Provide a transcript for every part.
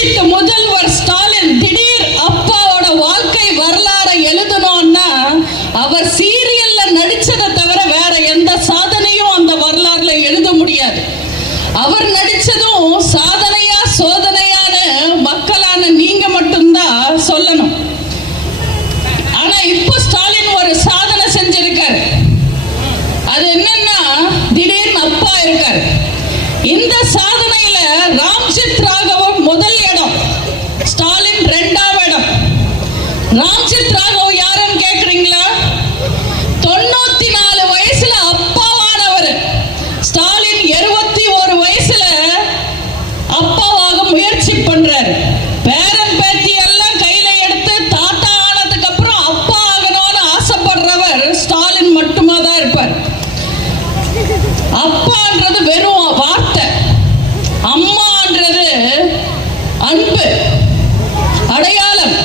அறிவித்த முதல்வர் ஸ்டாலின் திடீர் அப்பாவோட வாழ்க்கை வரலாறை எழுதணும்னா அவர் சீரியல்ல நடிச்சதை தவிர வேற எந்த சாதனையும் அந்த வரலாறுல எழுத முடியாது. அவர் நடிச்சதும் சாதனையா சோதனையான மக்களான நீங்க மட்டும்தான் சொல்லணும். ஆனா இப்போ ஸ்டாலின் ஒரு சாதனை செஞ்சிருக்காரு. அது என்னன்னா திடீர்னு அப்பா இருக்காரு இந்த சாதனையில ராம் அப்பான்றது வெறும் வார்த்தை. அம்மான்றது அன்பு அடையாளம்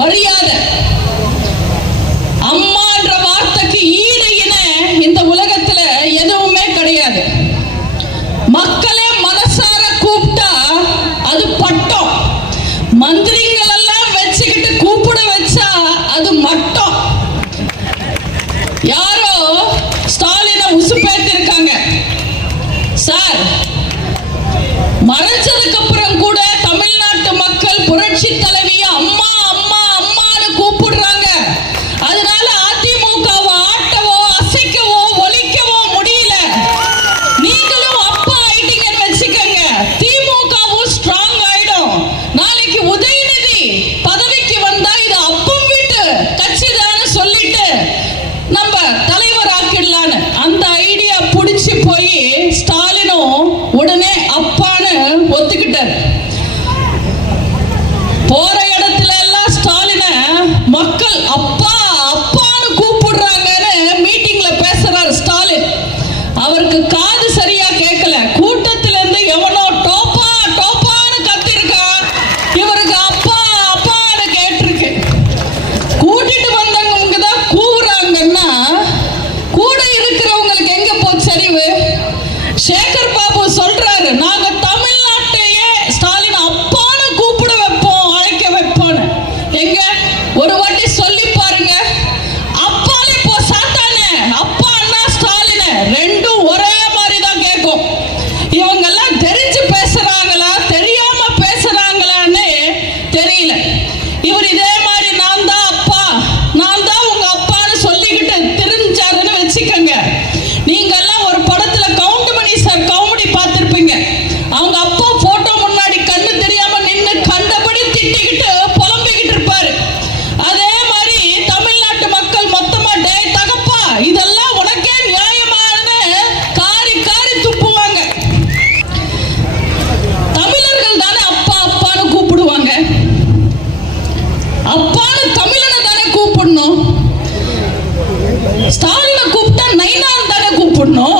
மரியாதை. அம்மான்ற வார்த்தைக்கு ஈடு இன இந்த உலகத்துல எதுவுமே கிடையாது. மக்களே மனசார கூப்பிட்டா அது பட்டம். மந்திரிகள் எல்லாம் வச்சுக்கிட்டு கூப்பிட வச்சா அது மட்டம். யாரோ ஸ்டாலின உசுப்ப புரட்சி தலைவிய அம்மா produtora. ainda anda com pornô.